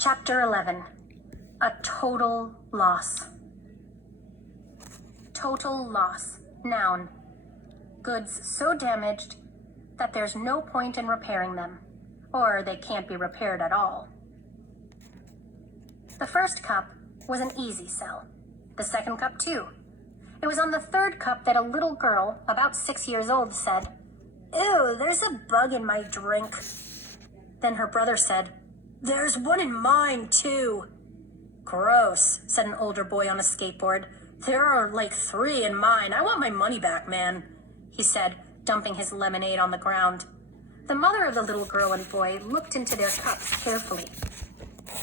Chapter 11. A total loss. Total loss. Noun. Goods so damaged that there's no point in repairing them, or they can't be repaired at all. The first cup was an easy sell. The second cup, too. It was on the third cup that a little girl, about 6 years old, said, "Ew, there's a bug in my drink." Then her brother said, "There's one in mine, too." "Gross," said an older boy on a skateboard. "There are like 3 in mine. I want my money back, man," he said, dumping his lemonade on the ground. The mother of the little girl and boy looked into their cups carefully.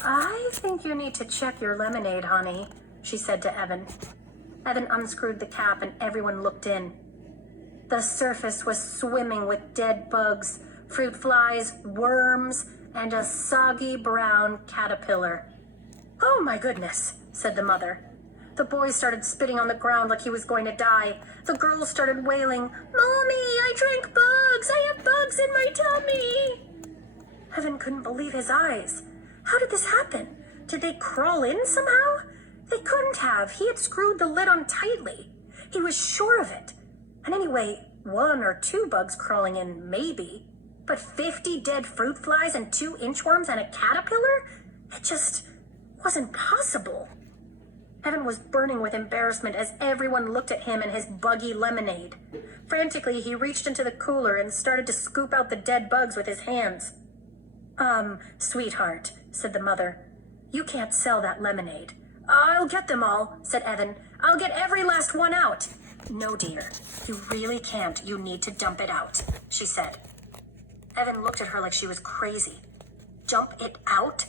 "I think you need to check your lemonade, honey," she said to Evan. Evan unscrewed the cap and everyone looked in. The surface was swimming with dead bugs, fruit flies, worms, and a soggy brown caterpillar. "Oh my goodness," said the mother. The boy started spitting on the ground like he was going to die. The girl started wailing, "Mommy, I drank bugs! I have bugs in my tummy!" Evan couldn't believe his eyes. How did this happen? Did they crawl in somehow? They couldn't have. He had screwed the lid on tightly. He was sure of it. And anyway, 1 or 2 bugs crawling in, maybe. But 50 dead fruit flies and 2 inchworms and a caterpillar? It just wasn't possible. Evan was burning with embarrassment as everyone looked at him and his buggy lemonade. Frantically, he reached into the cooler and started to scoop out the dead bugs with his hands. Sweetheart," said the mother, "you can't sell that lemonade." "I'll get them all," said Evan. "I'll get every last one out." "No, dear, you really can't. You need to dump it out," she said. Evan looked at her like she was crazy. Dump it out?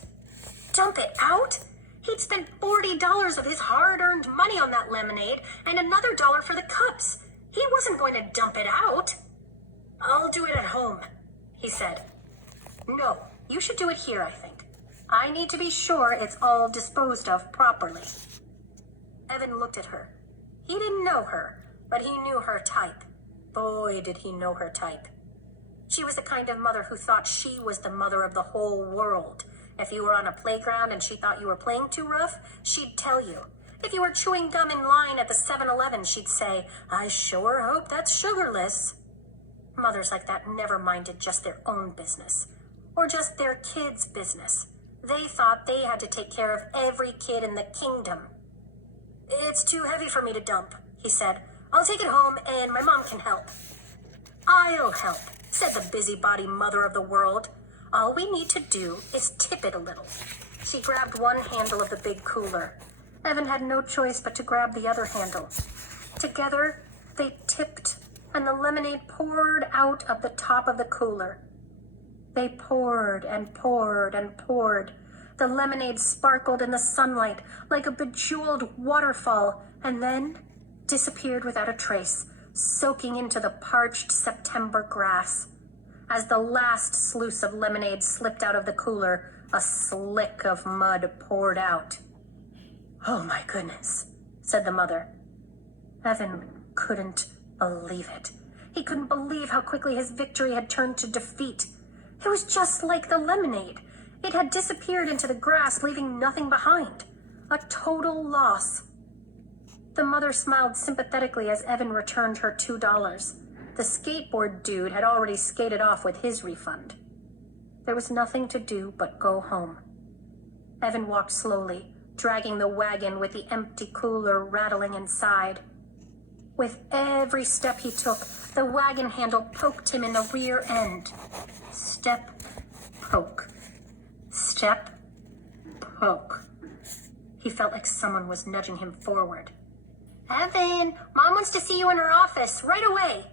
Dump it out? He'd spent $40 of his hard-earned money on that lemonade and another $1 for the cups. He wasn't going to dump it out. "I'll do it at home," he said. "No, you should do it here, I think. I need to be sure it's all disposed of properly." Evan looked at her. He didn't know her, but he knew her type. Boy, did he know her type. She was the kind of mother who thought she was the mother of the whole world. If you were on a playground and she thought you were playing too rough, she'd tell you. If you were chewing gum in line at the 7-Eleven, she'd say, "I sure hope that's sugarless." Mothers like that never minded just their own business, or just their kids' business. They thought they had to take care of every kid in the kingdom. "It's too heavy for me to dump," he said. "I'll take it home and my mom can help." "I'll help," said the busybody mother of the world. "All we need to do is tip it a little." She grabbed one handle of the big cooler. Evan had no choice but to grab the other handle. Together, they tipped, and the lemonade poured out of the top of the cooler. They poured and poured and poured. The lemonade sparkled in the sunlight like a bejeweled waterfall, and then disappeared without a trace, soaking into the parched September grass. As the last sluice of lemonade slipped out of the cooler, a slick of mud poured out. "Oh my goodness," said the mother. Evan couldn't believe it. He couldn't believe how quickly his victory had turned to defeat. It was just like the lemonade. It had disappeared into the grass, leaving nothing behind. A total loss. The mother smiled sympathetically as Evan returned her $2. The skateboard dude had already skated off with his refund. There was nothing to do but go home. Evan walked slowly, dragging the wagon with the empty cooler rattling inside. With every step he took, the wagon handle poked him in the rear end. Step, poke. Step, poke. He felt like someone was nudging him forward. "Evan, Mom wants to see you in her office, right away."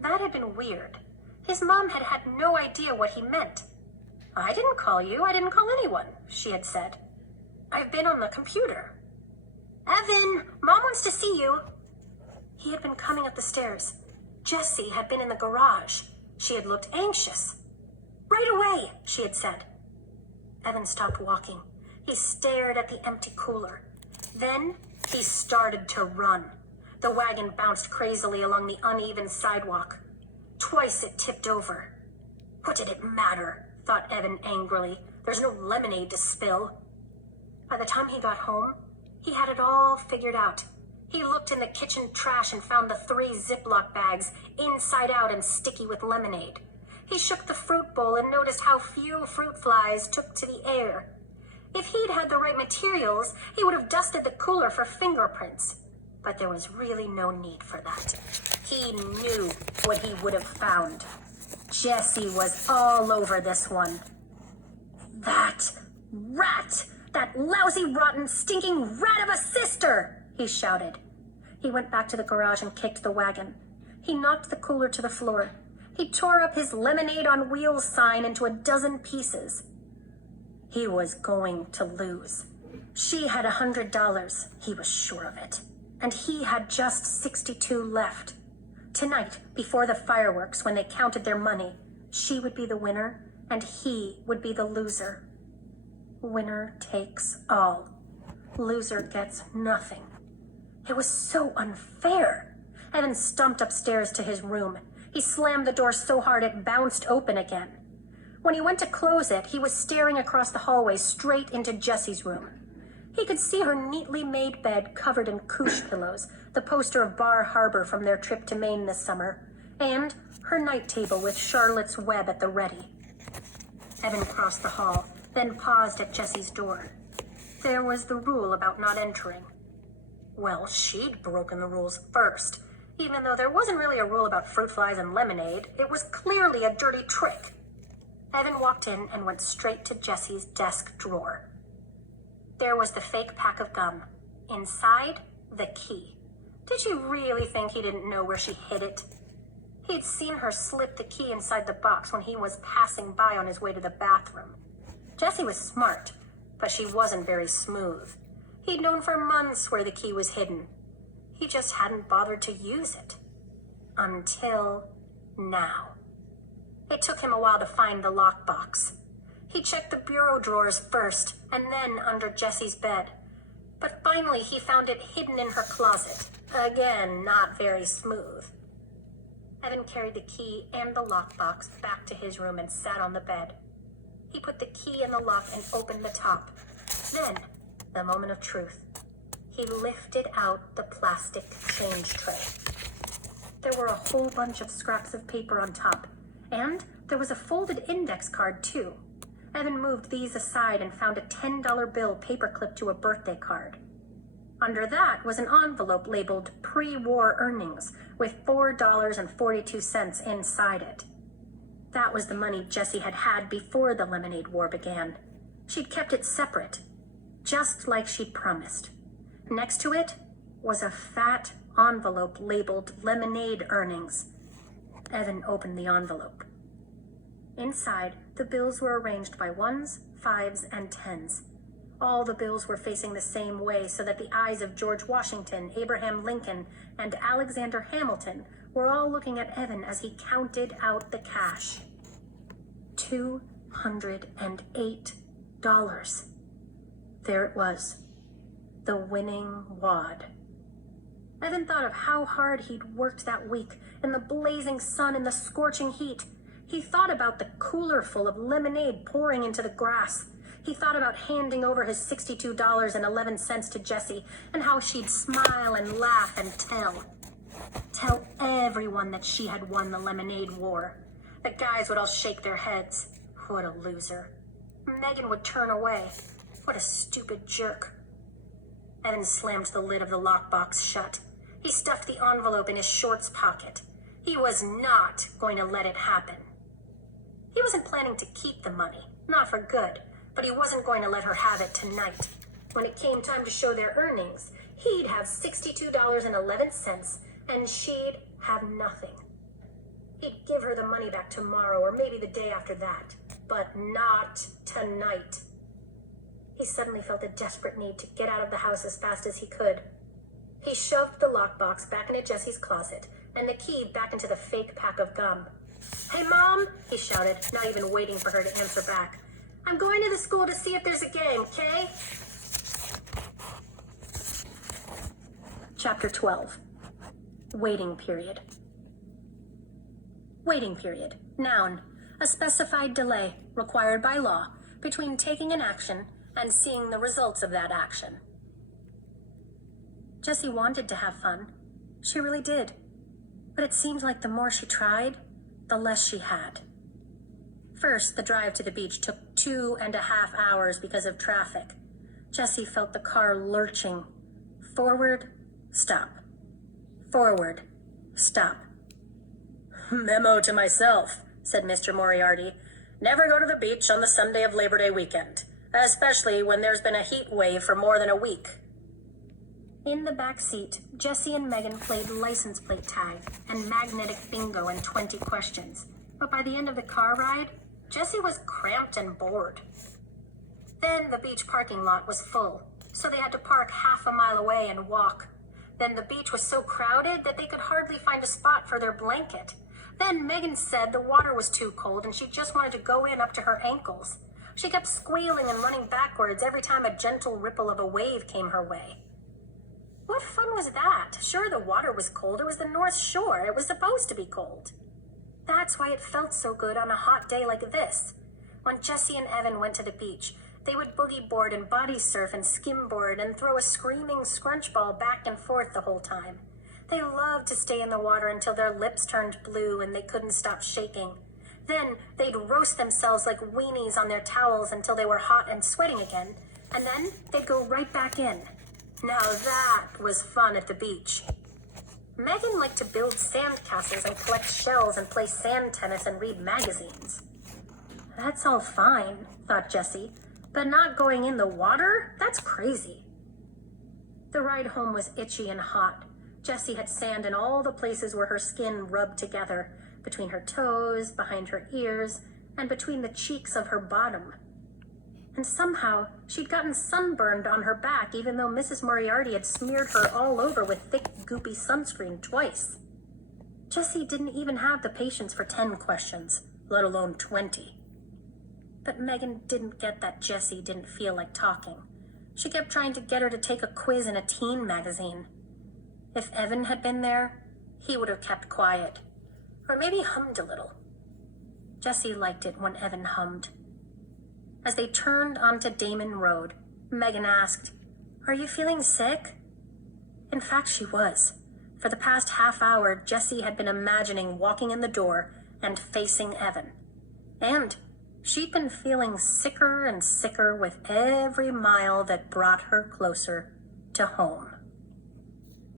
That had been weird. His mom had had no idea what he meant. "I didn't call you. I didn't call anyone," she had said. "I've been on the computer." "Evan, Mom wants to see you." He had been coming up the stairs. Jessie had been in the garage. She had looked anxious. "Right away," she had said. Evan stopped walking. He stared at the empty cooler. Then he started to run. The wagon bounced crazily along the uneven sidewalk. Twice it tipped over. What did it matter? Thought Evan angrily. There's no lemonade to spill. By the time he got home, he had it all figured out. He looked in the kitchen trash and found the 3 Ziploc bags, inside out and sticky with lemonade. He shook the fruit bowl and noticed how few fruit flies took to the air. If he'd had the right materials, he would have dusted the cooler for fingerprints. But there was really no need for that. He knew what he would have found. Jessie was all over this one. That rat! That lousy, rotten, stinking rat of a sister! He shouted. He went back to the garage and kicked the wagon. He knocked the cooler to the floor. He tore up his lemonade on wheels sign into a dozen pieces. He was going to lose. She had $100, he was sure of it. And he had just 62 left. Tonight, before the fireworks, when they counted their money, she would be the winner, and he would be the loser. Winner takes all. Loser gets nothing. It was so unfair. Evan stomped upstairs to his room. He slammed the door so hard it bounced open again. When he went to close it, he was staring across the hallway straight into Jessie's room. He could see her neatly made bed covered in couche pillows, the poster of Bar Harbor from their trip to Maine this summer, and her night table with Charlotte's Web at the ready. Evan crossed the hall, then paused at Jessie's door. There was the rule about not entering. Well, she'd broken the rules first. Even though there wasn't really a rule about fruit flies and lemonade, it was clearly a dirty trick. Evan walked in and went straight to Jessie's desk drawer. There was the fake pack of gum. Inside, the key. Did you really think he didn't know where she hid it? He'd seen her slip the key inside the box when he was passing by on his way to the bathroom. Jessie was smart, but she wasn't very smooth. He'd known for months where the key was hidden. He just hadn't bothered to use it. Until now. It took him a while to find the lockbox. He checked the bureau drawers first, and then under Jessie's bed. But finally he found it hidden in her closet. Again, not very smooth. Evan carried the key and the lockbox back to his room and sat on the bed. He put the key in the lock and opened the top. Then, the moment of truth. He lifted out the plastic change tray. There were a whole bunch of scraps of paper on top, and there was a folded index card too. Evan moved these aside and found a $10 bill paperclipped to a birthday card. Under that was an envelope labeled pre-war earnings with $4.42 inside it. That was the money Jessie had had before the lemonade war began. She'd kept it separate, just like she'd promised. Next to it was a fat envelope labeled lemonade earnings. Evan opened the envelope. Inside, the bills were arranged by 1s, 5s, and 10s. All the bills were facing the same way so that the eyes of George Washington, Abraham Lincoln, and Alexander Hamilton were all looking at Evan as he counted out the cash. $208. There it was. The winning wad. Evan thought of how hard he'd worked that week in the blazing sun and the scorching heat. He thought about the cooler full of lemonade pouring into the grass. He thought about handing over his $62.11 to Jessie and how she'd smile and laugh and tell everyone that she had won the lemonade war. The guys would all shake their heads. What a loser. Megan would turn away. What a stupid jerk. Evan slammed the lid of the lockbox shut. He stuffed the envelope in his shorts pocket. He was not going to let it happen. He wasn't planning to keep the money, not for good, but he wasn't going to let her have it tonight. When it came time to show their earnings, he'd have $62.11, and she'd have nothing. He'd give her the money back tomorrow, or maybe the day after that, but not tonight. He suddenly felt a desperate need to get out of the house as fast as he could. He shoved the lockbox back into Jessie's closet, and the key back into the fake pack of gum. "Hey, Mom," he shouted, not even waiting for her to answer back. "I'm going to the school to see if there's a game, okay?" Chapter 12. Waiting period. Waiting period. Noun. A specified delay, required by law, between taking an action and seeing the results of that action. Jessie wanted to have fun. She really did. But it seemed like the more she tried, the less she had. First, the drive to the beach took 2.5 hours because of traffic. Jessie felt the car lurching. Forward, stop. Forward, stop. "Memo to myself," said Mr. Moriarty. "Never go to the beach on the Sunday of Labor Day weekend, especially when there's been a heat wave for more than a week." In the back seat, Jessie and Megan played license plate tag and magnetic bingo and 20 questions. But by the end of the car ride, Jessie was cramped and bored. Then the beach parking lot was full, so they had to park half a mile away and walk. Then the beach was so crowded that they could hardly find a spot for their blanket. Then Megan said the water was too cold and she just wanted to go in up to her ankles. She kept squealing and running backwards every time a gentle ripple of a wave came her way. What fun was that? Sure, the water was cold. It was the North Shore. It was supposed to be cold. That's why it felt so good on a hot day like this. When Jessie and Evan went to the beach, they would boogie board and body surf and skimboard and throw a screaming scrunch ball back and forth the whole time. They loved to stay in the water until their lips turned blue and they couldn't stop shaking. Then they'd roast themselves like weenies on their towels until they were hot and sweating again, and then they'd go right back in. Now that was fun at the beach. Megan liked to build sand castles and collect shells and play sand tennis and read magazines. That's all fine, thought Jessie, but not going in the water? That's crazy. The ride home was itchy and hot. Jessie had sand in all the places where her skin rubbed together, between her toes, behind her ears, and between the cheeks of her bottom. And somehow, she'd gotten sunburned on her back even though Mrs. Moriarty had smeared her all over with thick, goopy sunscreen twice. Jessie didn't even have the patience for 10 questions, let alone 20. But Megan didn't get that Jessie didn't feel like talking. She kept trying to get her to take a quiz in a teen magazine. If Evan had been there, he would have kept quiet, or maybe hummed a little. Jessie liked it when Evan hummed. As they turned onto Damon Road, Megan asked, "Are you feeling sick?" In fact, she was. For the past half hour, Jessie had been imagining walking in the door and facing Evan. And she'd been feeling sicker and sicker with every mile that brought her closer to home.